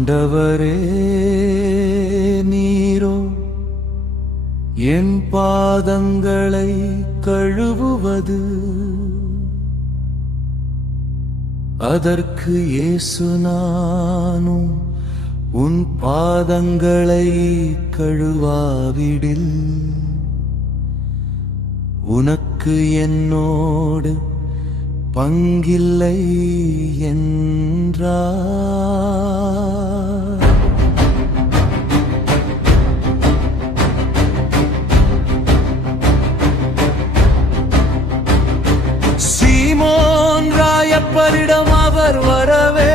ஆண்டவரே நீரோ என் பாதங்களை கழுவுவது, அதற்கு இயேசு நானும் உன் பாதங்களை கழுவாவிடில் உனக்கு என்னோடு பங்கில்லை என்றார். சீமோன் ராயப்பரிடம் அவர் வரவே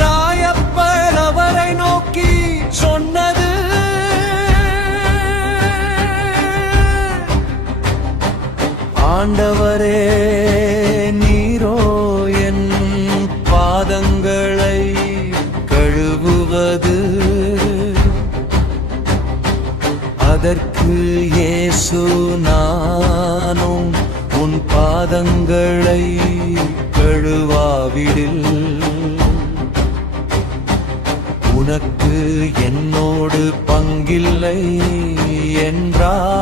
ராயப்பர் அவரை நோக்கி சொன்னது, ஆண்டவரே நீரோ என் பாதங்களை கழுவுவது, அதற்கு இயேசு நானும் உன் பாதங்களை கழுவாவிடில் உனக்கு என்னோடு பங்கில்லை என்றார்.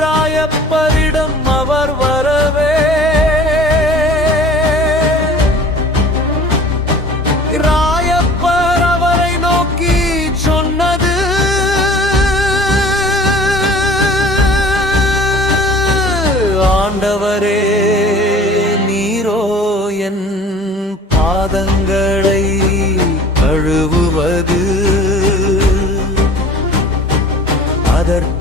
ராயப்பரிடம் அவர் வரவே ராயப்பர் அவரை நோக்கி சொன்னது, ஆண்டவரே நீரோ என் பாதங்களை கழுவுவது, அதற்கு